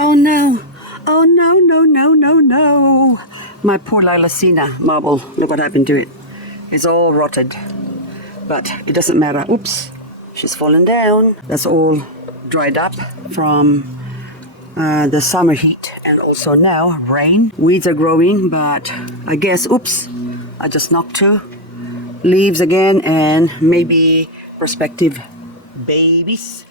Oh no. Oh no, no, no, no, no. My poor Lilacina marble. Look what happened to it. It's all rotted. But it doesn't matter. Oops. She's fallen down. That's all dried up from the summer heat and also now rain. Weeds are growing, but I guess, oops, I just knocked two leaves again and maybe prospective babies.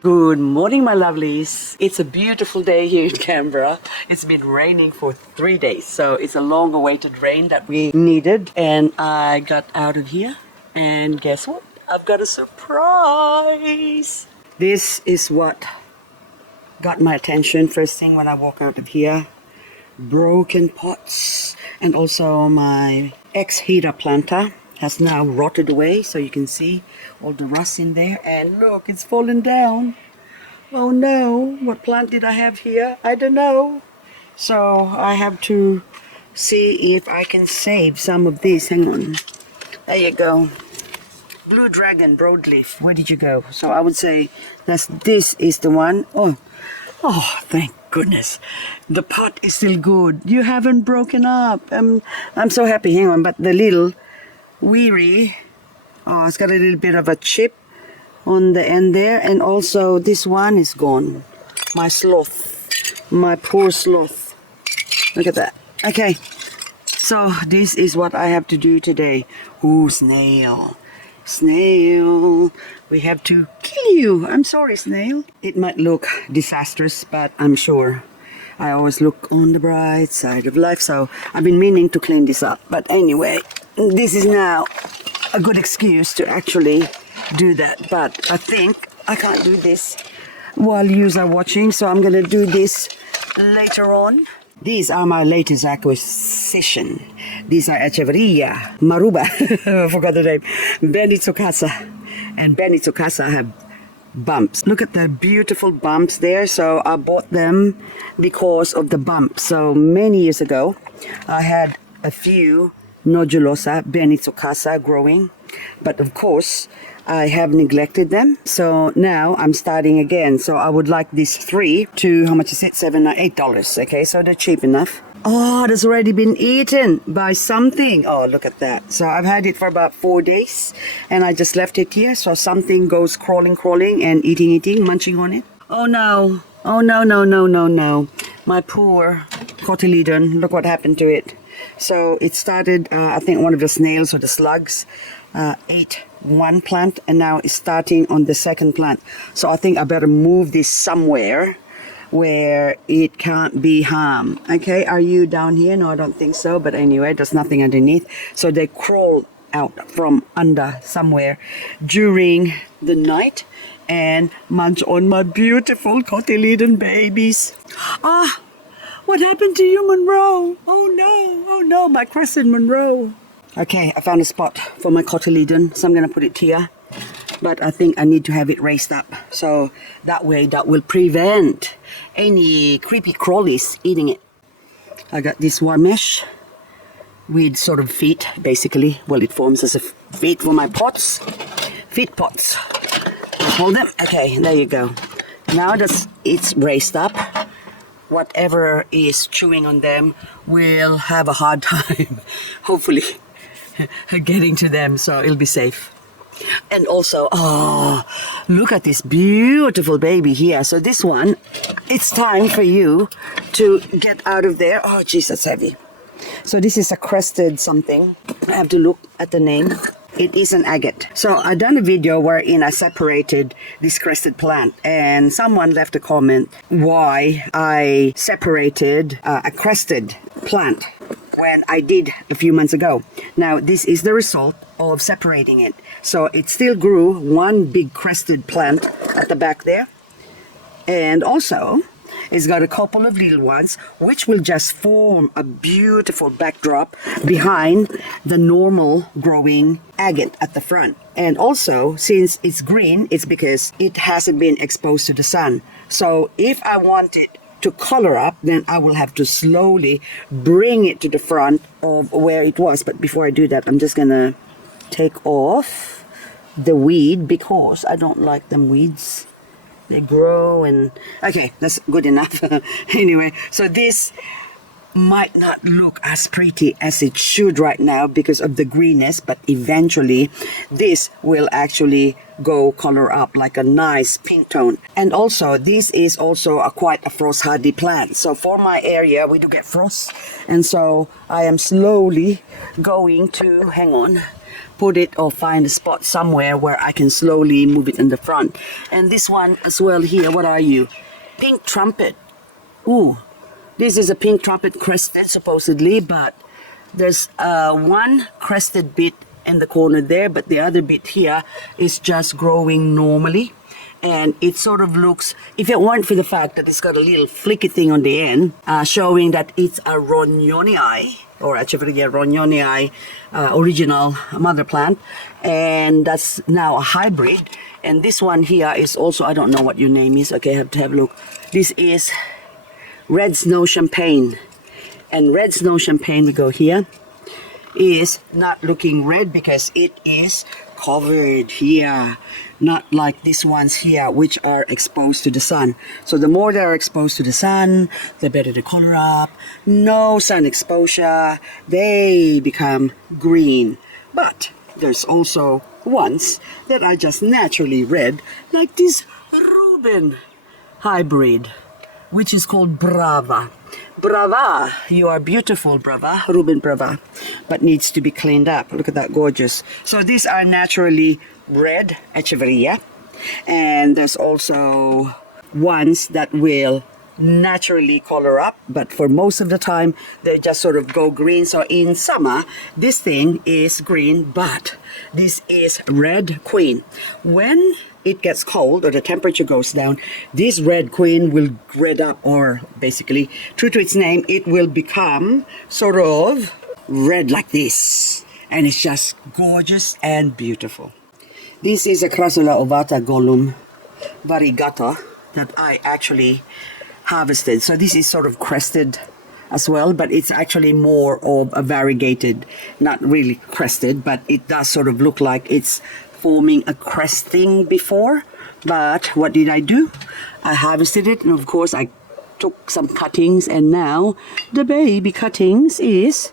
Good morning, my lovelies. It's a beautiful day here in Canberra. It's been raining for 3 days, so it's a long-awaited rain that we needed. And I got out of here, and guess what? I've got a surprise. This is what got my attention first thing when I walk out of here. Broken pots, and also my ex-heater planter has now rotted away, so you can see all the rust in there. And look, it's fallen down. Oh no, what plant did I have here? I don't know. So I have to see if I can save some of these. Hang on. There you go. Blue Dragon broadleaf. Where did you go? So I would say this is the one. Oh, thank goodness. The pot is still good. You haven't broken up. I'm so happy. Hang on, but the little weary, it's got a little bit of a chip on the end there, and also this one is gone. My sloth, my poor sloth. Look at that. Okay, so this is what I have to do today. Ooh, snail, we have to kill you. I'm sorry, snail. It might look disastrous, but I'm sure I always look on the bright side of life, so I've been meaning to clean this up. But anyway, this is now a good excuse to actually do that. But I think I can't do this while you are watching, so I'm gonna do this later on. These are my latest acquisition. These are Echeverria, Maruba, I forgot the name, Benitsocasa. And Benitsocasa have bumps. Look at the beautiful bumps there. So I bought them because of the bumps. So many years ago, I had a few nodulosa Benitsocasa growing, but of course I have neglected them. So now I'm starting again. So I would like these three to, how much is it? $7 or $8. Okay, so they're cheap enough. Oh, that's already been eaten by something. Oh, look at that. So I've had it for about 4 days and I just left it here. So something goes crawling and eating, munching on it. Oh no. Oh no, no, no, no, no. My poor cotyledon, look what happened to it. So it started, I think one of the snails or the slugs ate one plant, and now it's starting on the second plant. So I think I better move this somewhere where it can't be harmed. Okay, are you down here? No, I don't think so, but anyway, there's nothing underneath. So they crawl out from under somewhere during the night and munch on my beautiful cotyledon babies. Ah, what happened to you, Monroe? Oh no, my crescent Monroe. Okay, I found a spot for my cotyledon, so I'm gonna put it here. But I think I need to have it raised up, so that way that will prevent any creepy crawlies eating it. I got this wire mesh with sort of feet, basically. Well, it forms as a feet for my pots. Feet pots. Hold them. Okay, there you go. Now that it's raised up, whatever is chewing on them will have a hard time, hopefully, getting to them, so it'll be safe. And also, oh, look at this beautiful baby here. So this one, it's time for you to get out of there. Oh, geez, that's heavy. So this is a crested something. I have to look at the name. it is an agate. So I done a video wherein I separated this crested plant, and someone left a comment why I separated a crested plant when I did a few months ago. Now this is the result of separating it. So it still grew one big crested plant at the back there, and also it's got a couple of little ones which will just form a beautiful backdrop behind the normal growing agate at the front. And also, since it's green, it's because it hasn't been exposed to the sun. So if I want it to color up, then I will have to slowly bring it to the front of where it was. But before I do that, I'm just gonna take off the weed because I don't like them weeds. They grow and okay, that's good enough. Anyway, so this might not look as pretty as it should right now because of the greenness, but eventually this will actually go color up like a nice pink tone. And also this is also quite a frost hardy plant. So for my area we do get frost, and so I am slowly going to put it or find a spot somewhere where I can slowly move it in the front. And this one as well here, what are you? Pink trumpet. Ooh, this is a pink trumpet crested supposedly, but there's one crested bit in the corner there, but the other bit here is just growing normally. And it sort of looks, if it weren't for the fact that it's got a little flicky thing on the end, showing that it's a Ronyonii, or actually a Ronyonii original mother plant, and that's now a hybrid. And this one here is also, I don't know what your name is, okay, I have to have a look. This is Red Snow Champagne, and Red Snow Champagne, we go here, is not looking red because it is covered here, not like these ones here which are exposed to the sun. So the more they are exposed to the sun, the better the color up. No sun exposure, they become green. But there's also ones that are just naturally red, like this Reuben hybrid, which is called Brava. Brava, you are beautiful, Brava, Reuben Brava, but needs to be cleaned up. Look at that, gorgeous. So these are naturally red Echeveria, and there's also ones that will naturally color up, but for most of the time they just sort of go green. So in summer this thing is green, but this is Red Queen. When it gets cold or the temperature goes down, this Red Queen will red up, or basically, true to its name, it will become sort of red like this, and it's just gorgeous and beautiful. This is a Crassula ovata Golum variegata that I actually harvested. So this is sort of crested as well, but it's actually more of a variegated, not really crested, but it does sort of look like it's forming a cresting before. But what did I do? I harvested it, and of course I took some cuttings, and now the baby cuttings is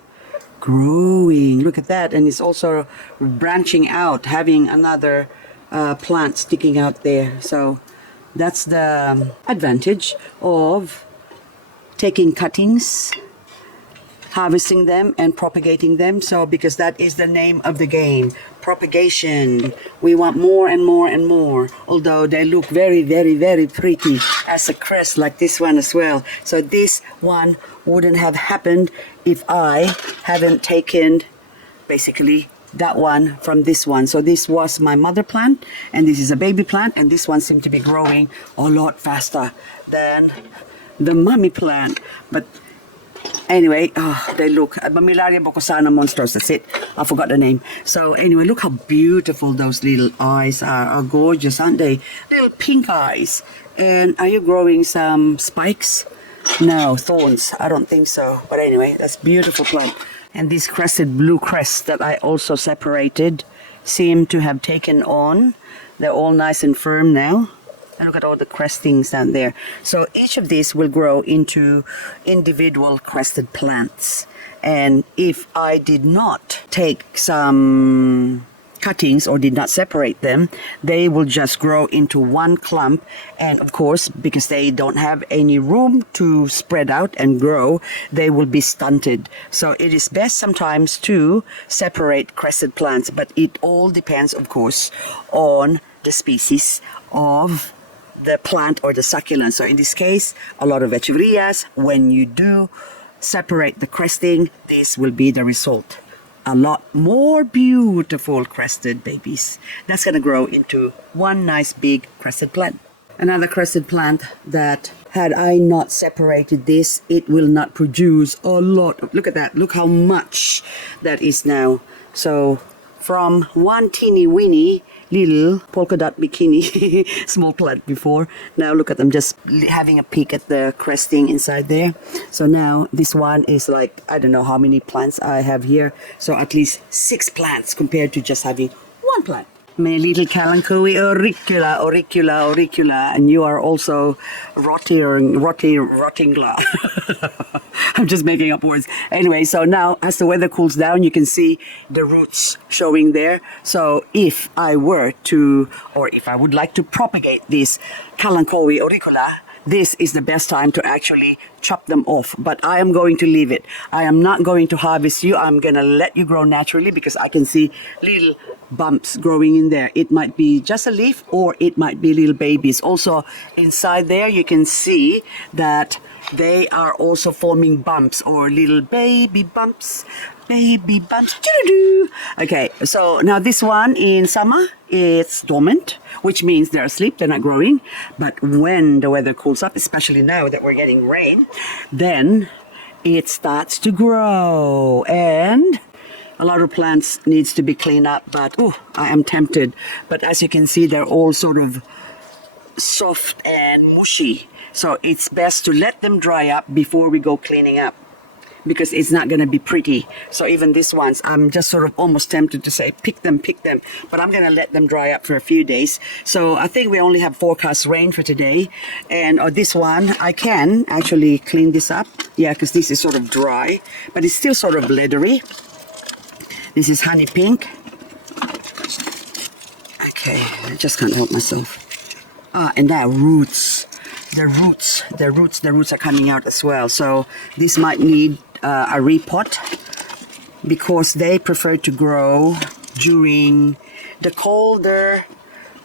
growing. Look at that, and it's also branching out, having another plant sticking out there. So that's the advantage of taking cuttings, harvesting them and propagating them. So because that is the name of the game, propagation. We want more and more and more, although they look very, very, very pretty as a crest like this one as well. So this one wouldn't have happened if I haven't taken basically that one from this one. So this was my mother plant, and this is a baby plant, and this one seemed to be growing a lot faster than the mommy plant. But anyway, they look, Mamilaria bocosana monstros, that's it, I forgot the name. So anyway, look how beautiful those little eyes are gorgeous, aren't they? Little pink eyes. And are you growing some spikes? No, thorns, I don't think so. But anyway, that's beautiful plant. And these crested blue crests that I also separated seem to have taken on. They're all nice and firm now. And look at all the crestings down there. So each of these will grow into individual crested plants. And if I did not take some cuttings or did not separate them, they will just grow into one clump. And of course, because they don't have any room to spread out and grow, they will be stunted. So it is best sometimes to separate crested plants, but it all depends, of course, on the species of the plant or the succulent. So in this case, a lot of echeverias, when you do separate the cresting, this will be the result. A lot more beautiful crested babies. That's gonna grow into one nice big crested plant. Another crested plant that, had I not separated this, it will not produce a lot. Look at that, look how much that is now. So from one teeny weeny little polka dot bikini small plant before, now look at them just having a peek at the cresting inside there. So now this one is like, I don't know how many plants I have here, so at least 6 plants compared to just having 1 plant. My little Kalanchoe auricula, and you are also rottingla. I'm just making up words. Anyway, so now as the weather cools down, you can see the roots showing there. So if I were to, or if I would like to propagate this Kalanchoe auricula, this is the best time to actually chop them off. But I am going to leave it. I am not going to harvest you. I'm going to let you grow naturally because I can see little bumps growing in there. It might be just a leaf or it might be little babies. Also inside there you can see that they are also forming bumps or little baby bumps. Baby bumps. Okay, so now this one in summer, it's dormant, which means they're asleep, they're not growing. But when the weather cools up, especially now that we're getting rain, then it starts to grow. And a lot of plants needs to be cleaned up, but I am tempted. But as you can see, they're all sort of soft and mushy. So it's best to let them dry up before we go cleaning up, because it's not going to be pretty. So even these ones, I'm just sort of almost tempted to say, pick them, but I'm going to let them dry up for a few days. So I think we only have forecast rain for today. And this one, I can actually clean this up. Yeah, because this is sort of dry, but it's still sort of leathery. This is honey pink. Okay, I just can't help myself. And now roots. The roots are coming out as well. So this might need a repot because they prefer to grow during the colder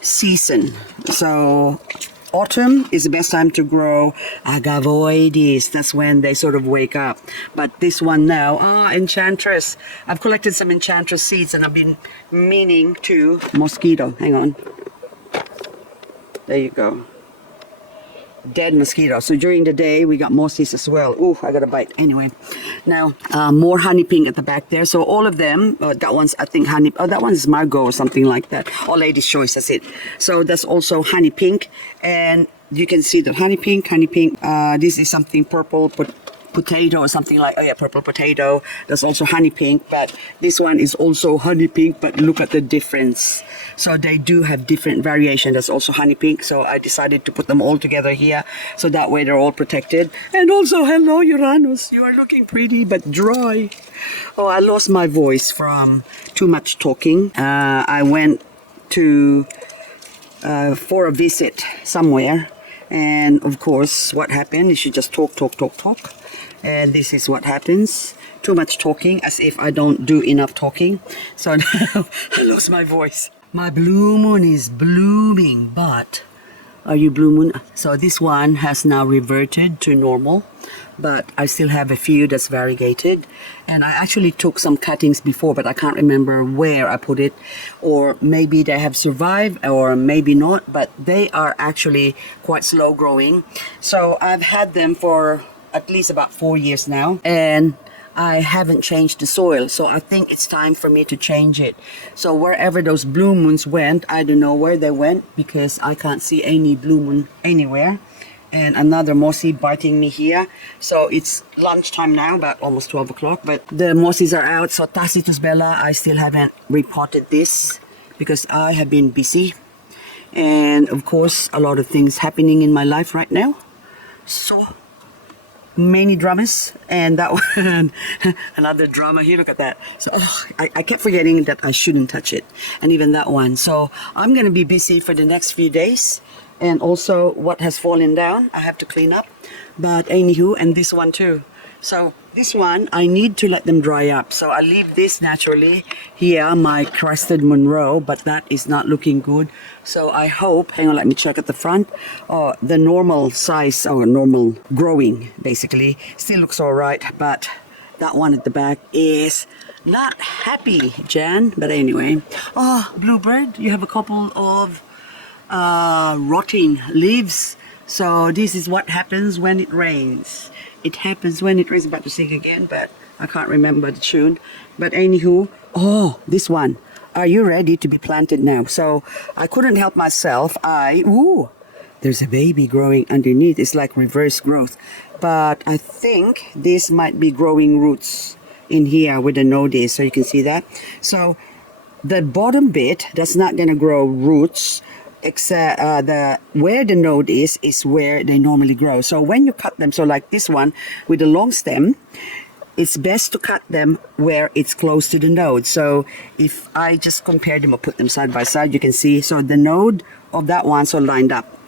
season. So autumn is the best time to grow agavoides. That's when they sort of wake up. But this one now, enchantress. I've collected some enchantress seeds and I've been meaning to. Mosquito, hang on. There you go. Dead mosquito. So during the day we got mosquitoes as well. Ooh, I got a bite. Anyway, now more honey pink at the back there. So all of them, that one's I think honey, that one's Margot or something like that, or Lady's Choice, that's it. So that's also honey pink, and you can see the honey pink. This is something purple potato or something like, purple potato. That's also honey pink, but this one is also honey pink, but look at the difference. So they do have different variation. That's also honey pink. So I decided to put them all together here, so that way they're all protected. And also, hello Uranus, you are looking pretty but dry. Oh, I lost my voice from too much talking. I went to for a visit somewhere, and of course what happened is you just talk. And this is what happens. Too much talking, as if I don't do enough talking. So now I lost my voice. My blue moon is blooming, but are you blue moon? So this one has now reverted to normal, but I still have a few that's variegated. And I actually took some cuttings before, but I can't remember where I put it, or maybe they have survived or maybe not, but they are actually quite slow growing. So I've had them for at least about 4 years now, and I haven't changed the soil, so I think it's time for me to change it. So wherever those blue moons went, I don't know where they went, because I can't see any blue moon anywhere. And another mossy biting me here. So it's lunchtime now, about almost 12 o'clock, but the mossies are out. So Tacitus Bella, I still haven't repotted this because I have been busy, and of course a lot of things happening in my life right now. So many dramas, and that one another drama here. Look at that. So I kept forgetting that I shouldn't touch it, and even that one. So I'm gonna be busy for the next few days, and also what has fallen down I have to clean up. But anywho, and this one too. So this one I need to let them dry up, so I leave this naturally here, my Crested Monroe, but that is not looking good. So I hope, hang on, let me check at the front. Oh, the normal size or normal growing basically still looks all right, but that one at the back is not happy, Jan. But anyway, oh, Bluebird, you have a couple of rotting leaves. So this is what happens when it rains. It happens when it rains. About to sing again, but I can't remember the tune. But anywho, oh, this one. Are you ready to be planted now? So I couldn't help myself. Ooh, there's a baby growing underneath. It's like reverse growth. But I think this might be growing roots in here where the node is. So you can see that. So the bottom bit that's not going to grow roots, except where the node is where they normally grow. So when you cut them, so like this one with a long stem, it's best to cut them where it's close to the node. So if I just compare them or put them side by side, you can see, so the node of that one so lined up,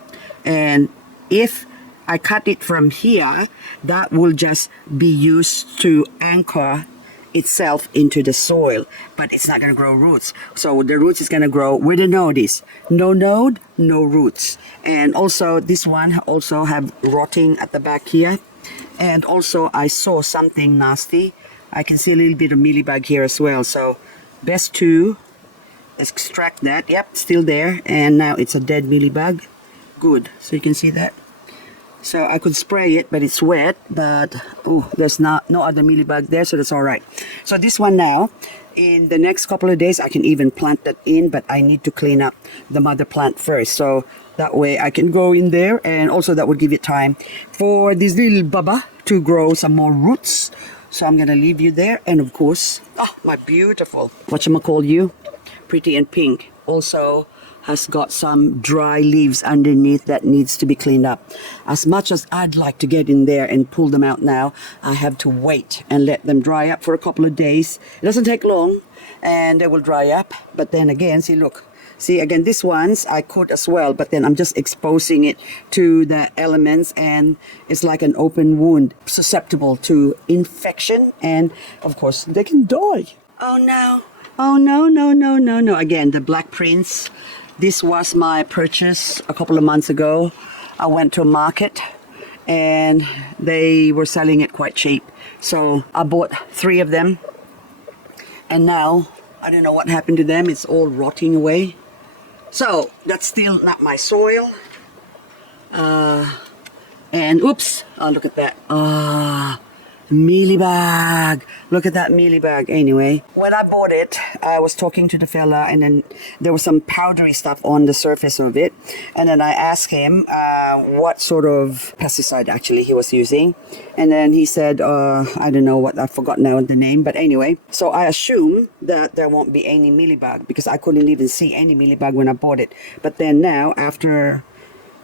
and if I cut it from here, that will just be used to anchor itself into the soil, but it's not going to grow roots. So the roots is going to grow where the node is. No node, no roots. And also this one also have rotting at the back here. And also I saw something nasty. I can see a little bit of mealybug here as well. So best to extract that. Yep, still there. And now it's a dead mealybug. Good. So you can see that. So I could spray it, but it's wet. But oh, there's no other mealybug there, so that's all right. So this one now, in the next couple of days, I can even plant that in, but I need to clean up the mother plant first. So that way I can go in there, and also that would give it time for this little baba to grow some more roots. So I'm gonna leave you there, and of course, oh, my beautiful, whatchamacall you, pretty and pink, also has got some dry leaves underneath that needs to be cleaned up. As much as I'd like to get in there and pull them out now, I have to wait and let them dry up for a couple of days. It doesn't take long, and they will dry up. But then again, see, look, see again, these ones I could as well, but then I'm just exposing it to the elements, and it's like an open wound, susceptible to infection, and of course they can die. Oh no, oh no, no, no, no, no. Again, the Black Prince. This was my purchase a couple of months ago. I went to a market and they were selling it quite cheap. So I bought 3 of them, and now I don't know what happened to them. It's all rotting away. So that's still not my soil. And oops, oh, look at that. Mealybug. Look at that mealybug. Anyway, when I bought it, I was talking to the fella, and then there was some powdery stuff on the surface of it, and then I asked him what sort of pesticide actually he was using, and then he said I don't know what, I forgot now the name, but anyway, so I assume that there won't be any mealybug because I couldn't even see any mealybug when I bought it. But then now, after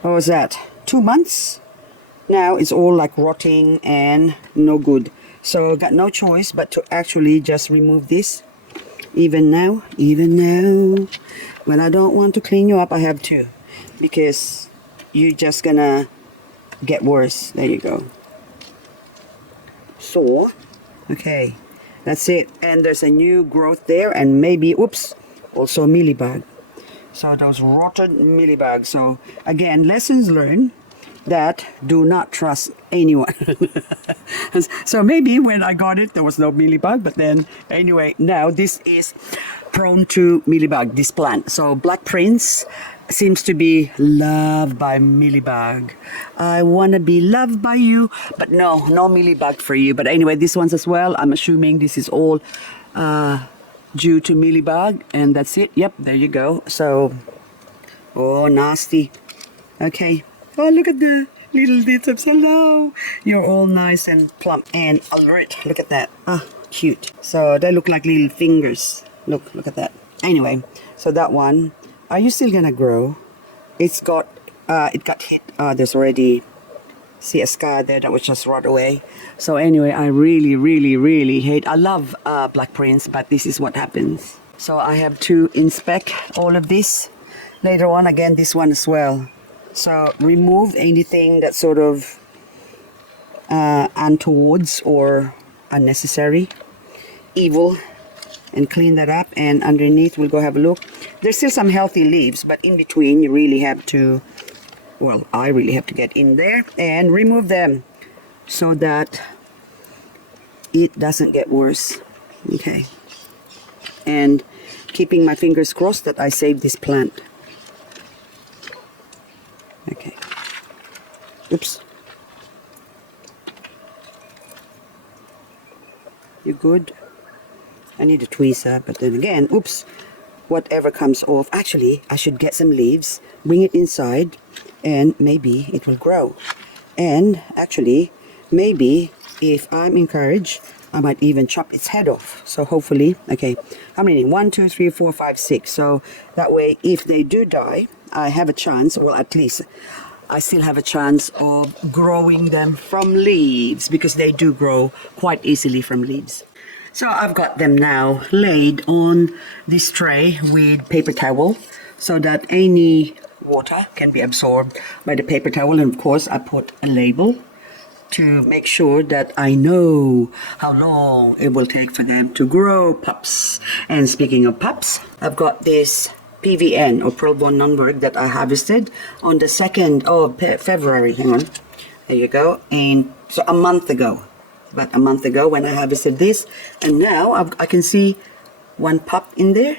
what was that, 2 months, now it's all like rotting and no good. So got no choice but to actually just remove this. Even now, when I don't want to clean you up, I have to, because you're just gonna get worse. There you go. So, okay, that's it. And there's a new growth there, and maybe, oops, also mealybug. So those rotted mealybugs. So again, lessons learned, that do not trust anyone. So maybe when I got it there was no mealybug, but then anyway, now this is prone to mealybug, this plant. So Black Prince seems to be loved by mealybug. I want to be loved by you, but no mealybug for you. But anyway, this one's as well, I'm assuming this is all due to mealybug, and that's it. Yep, there you go. So, oh, nasty. Okay. Oh, look at the little tips. Hello. You're all nice and plump and alert. Look at that. Ah, cute. So they look like little fingers. Look at that. Anyway, so that one, are you still gonna grow? It's got, it got hit. There's already See a scar there that was just rot away. So anyway, I really hate, I love black prince, but this is what happens. So I have to inspect all of this later on, again this one as well. So remove anything that's sort of untowards or unnecessary, evil, and clean that up. And underneath we'll go have a look. There's still some healthy leaves, but in between you really have to, well, I really have to get in there and remove them so that it doesn't get worse. Okay, and keeping my fingers crossed that I save this plant. Okay, oops. You good? I need a tweezer, but then again, oops, whatever comes off. Actually, I should get some leaves, bring it inside, and maybe it will grow. And actually, maybe if I'm encouraged, I might even chop its head off. So hopefully, okay, how many? 1, 2, 3, 4, 5, 6. So that way, if they do die, I have a chance, well, at least I still have a chance of growing them from leaves, because they do grow quite easily from leaves. So I've got them now laid on this tray with paper towel so that any water can be absorbed by the paper towel. And of course I put a label to make sure that I know how long it will take for them to grow pups. And speaking of pups, I've got this PVN or Pearl Von Nunberg that I harvested on the 2nd of February. Hang on, there you go. And so a month ago, about a month ago when I harvested this, and now I can see one pup in there,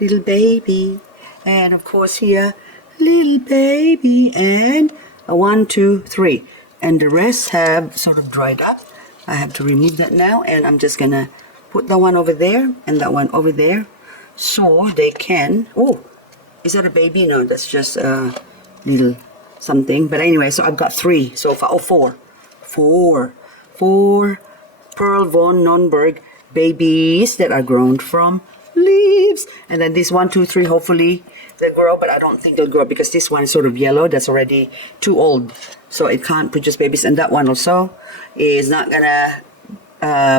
little baby, and of course here, little baby, and a 1, 2, 3, and the rest have sort of dried up. I have to remove that now, and I'm just gonna put that one over there and that one over there, so they can. Oh, is that a baby? No, that's just a little something. But anyway, so I've got 3 so far. Oh, 4 Pearl Von Nunberg babies that are grown from leaves. And then this 1, 2, 3, hopefully they'll grow, but I don't think they'll grow because this one is sort of yellow. That's already too old, so it can't produce babies. And that one also is not gonna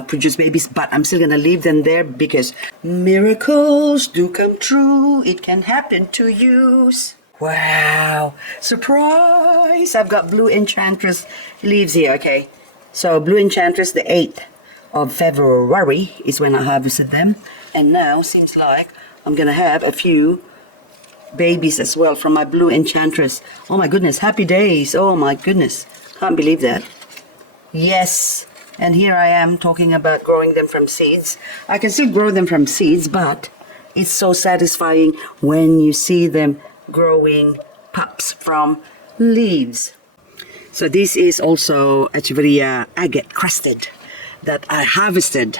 produce babies, but I'm still gonna leave them there because miracles do come true. It can happen to you. Wow, surprise! I've got Blue Enchantress leaves here. Okay, so Blue Enchantress, the 8th of February is when I harvested them, and now seems like I'm gonna have a few babies as well from my Blue Enchantress. Oh my goodness, happy days. Oh my goodness, can't believe that. Yes, and here I am talking about growing them from seeds. I can still grow them from seeds, but it's so satisfying when you see them growing pups from leaves. So this is also Echeveria agate crested that I harvested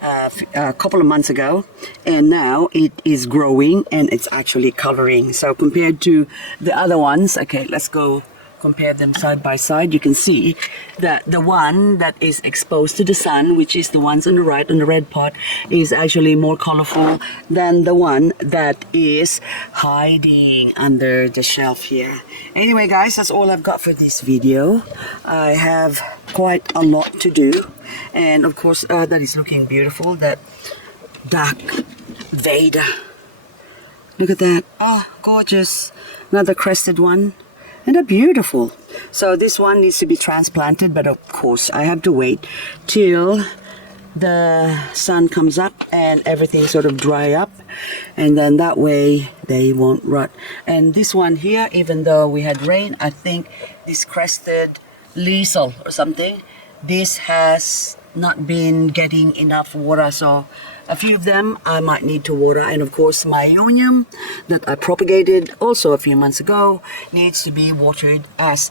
a couple of months ago, and now it is growing and it's actually coloring. So compared to the other ones, okay, let's go compare them side by side. You can see that the one that is exposed to the sun, which is the ones on the right on the red pot, is actually more colorful than the one that is hiding under the shelf here. Anyway guys, that's all I've got for this video. I have quite a lot to do, and of course that is looking beautiful, that dark Veda. Look at that. Oh, gorgeous. Another crested one. And they're beautiful. So this one needs to be transplanted, but of course I have to wait till the sun comes up and everything sort of dry up, and then that way they won't rot. And this one here, even though we had rain, I think this crested LizK or something, this has not been getting enough water, so a few of them I might need to water. And of course my ionium that I propagated also a few months ago needs to be watered, as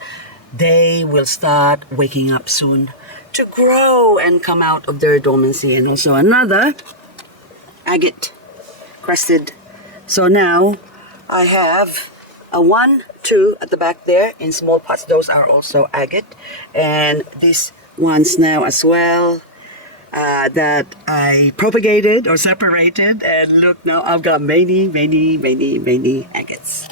they will start waking up soon to grow and come out of their dormancy. And also another agate crested. So now I have a 1, 2 at the back there in small pots. Those are also agate, and these ones now as well that I propagated or separated. And look, now I've got many agates.